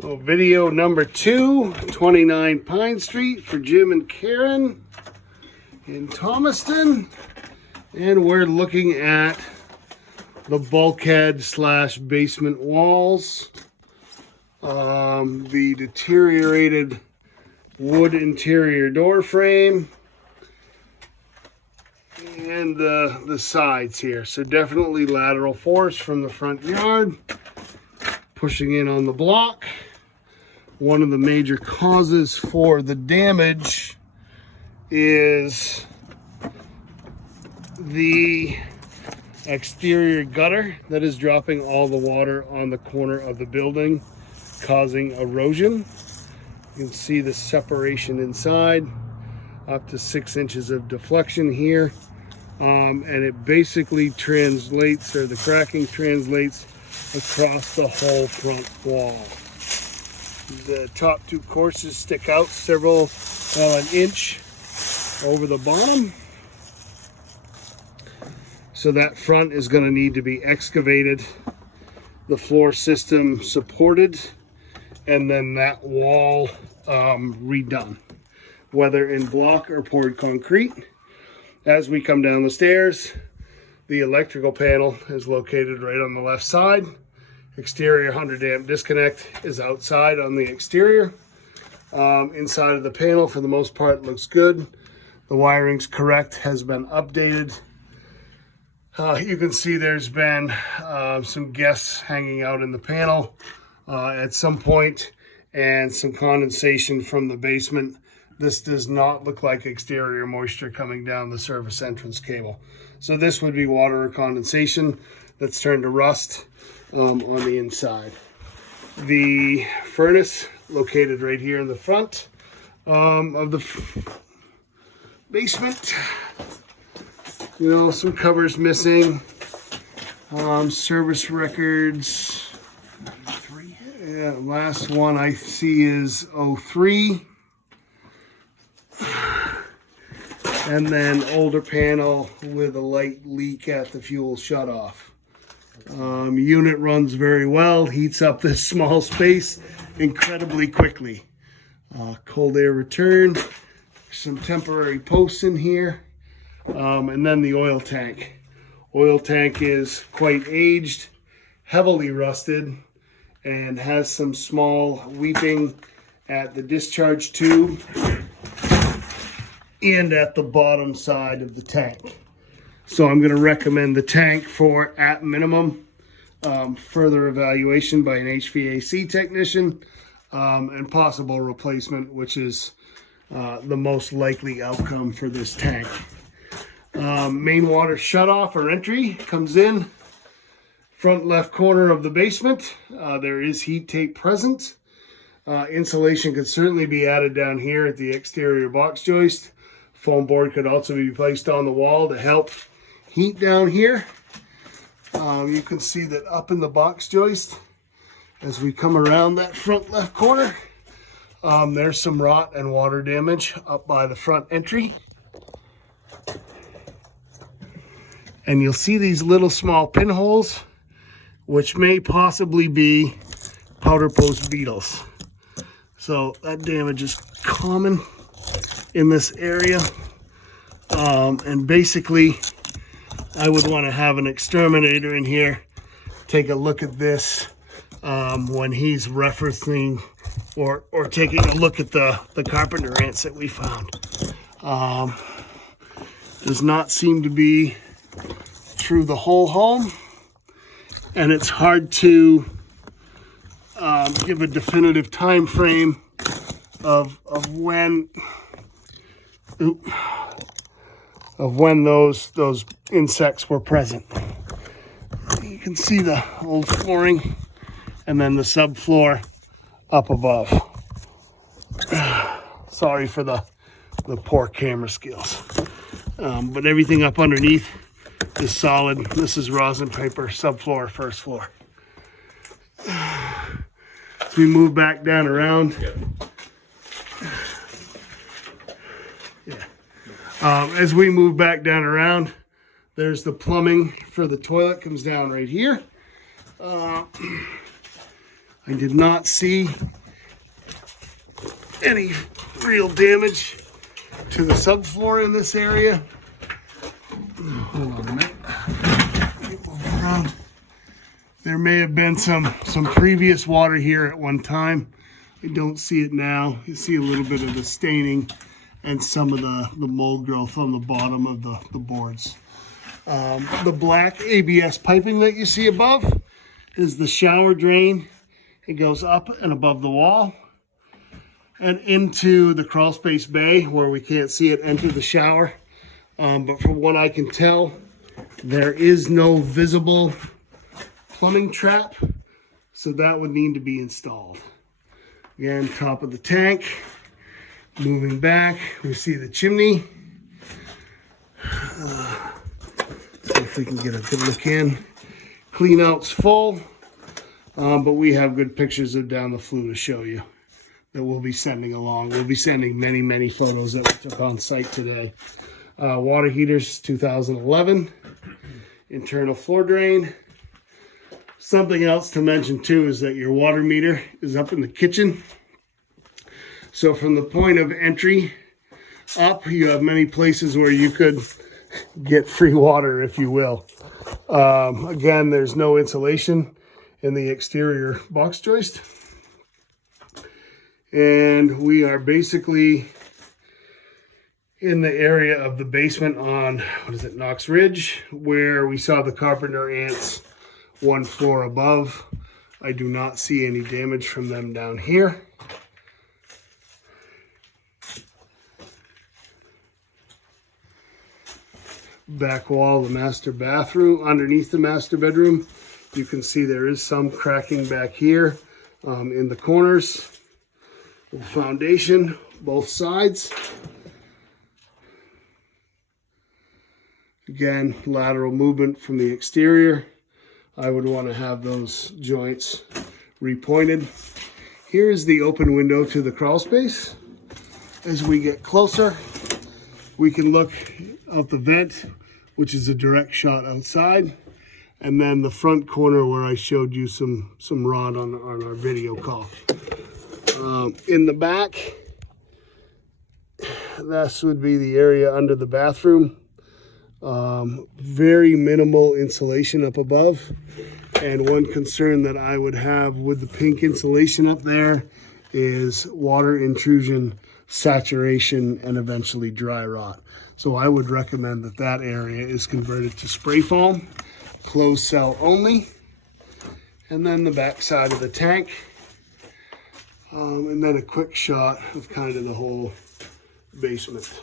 So video number 2, 29 Pine Street for Jim and Karen in Thomaston. And we're looking at the bulkhead slash basement walls, the deteriorated wood interior door frame, and the sides here. So definitely lateral force from the front yard, pushing in on the block. One of the major causes for the damage is the exterior gutter that is dropping all the water on the corner of the building, causing erosion. You can see the separation inside, up to 6 inches of deflection here. And it basically translates, or the cracking translates across the whole front wall. The top 2 courses stick out an inch over the bottom. So that front is going to need to be excavated, the floor system supported, and then that wall redone, whether in block or poured concrete. As we come down the stairs, the electrical panel is located right on the left side. Exterior 100 amp disconnect is outside on the exterior. Inside of the panel, for the most part, looks good. The wiring's correct, has been updated. You can see there's been some guests hanging out in the panel at some point, and some condensation from the basement. This does not look like exterior moisture coming down the service entrance cable. So this would be water or condensation that's turned to rust on the inside. The furnace located right here in the front of the basement. You know, some covers missing. Service records. Yeah, last one I see is 03. And then older panel with a light leak at the fuel shutoff. Unit runs very well, heats up this small space incredibly quickly. Cold air return, some temporary posts in here, and then the oil tank. Oil tank is quite aged, heavily rusted, and has some small weeping at the discharge tube and at the bottom side of the tank. So I'm going to recommend the tank for, at minimum, further evaluation by an HVAC technician, and possible replacement, which is the most likely outcome for this tank. Main water shutoff or entry comes in front left corner of the basement. There is heat tape present. Insulation could certainly be added down here at the exterior box joist. Foam board could also be placed on the wall to help heat down here. You can see that up in the box joist, as we come around that front left corner, there's some rot and water damage up by the front entry. And you'll see these little small pinholes, which may possibly be powder post beetles. So that damage is common in this area. And basically, I would want to have an exterminator in here take a look at this when he's referencing or taking a look at the carpenter ants that we found. Does not seem to be through the whole home, and it's hard to give a definitive time frame of when those insects were present. You can see the old flooring and then the subfloor up above. Sorry for the poor camera skills. But everything up underneath is solid. This is rosin paper, subfloor, first floor. As we move back down around, as we move back down around, there's the plumbing for the toilet, comes down right here. I did not see any real damage to the subfloor in this area. Hold on a minute. Move around. There may have been some previous water here at one time. I don't see it now. You see a little bit of the staining and some of the mold growth on the bottom of the boards. The black ABS piping that you see above is the shower drain. It goes up and above the wall and into the crawl space bay where we can't see it enter the shower. But from what I can tell, there is no visible plumbing trap, so that would need to be installed. Again, top of the tank. Moving back, we see the chimney. See if we can get a good look in. Clean out's full, but we have good pictures of down the flue to show you that we'll be sending along. We'll be sending many, many photos that we took on site today. Water heaters, 2011. Internal floor drain. Something else to mention too is that your water meter is up in the kitchen. So from the point of entry up, you have many places where you could get free water, if you will. Again, there's no insulation in the exterior box joist. And we are basically in the area of the basement on, Knox Ridge, where we saw the carpenter ants one floor above. I do not see any damage from them down here. Back wall, the master bathroom. Underneath the master bedroom, you can see there is some cracking back here in the corners. The foundation, both sides. Again, lateral movement from the exterior. I would want to have those joints repointed. Here's the open window to the crawl space. As we get closer, we can look out the vent, which is a direct shot outside, and then the front corner where I showed you some rod on our video call. In the back, this would be the area under the bathroom. Very minimal insulation up above, and one concern that I would have with the pink insulation up there is water intrusion, saturation, and eventually dry rot. So I would recommend that that area is converted to spray foam, closed cell only, and then the back side of the tank, and then a quick shot of kind of the whole basement.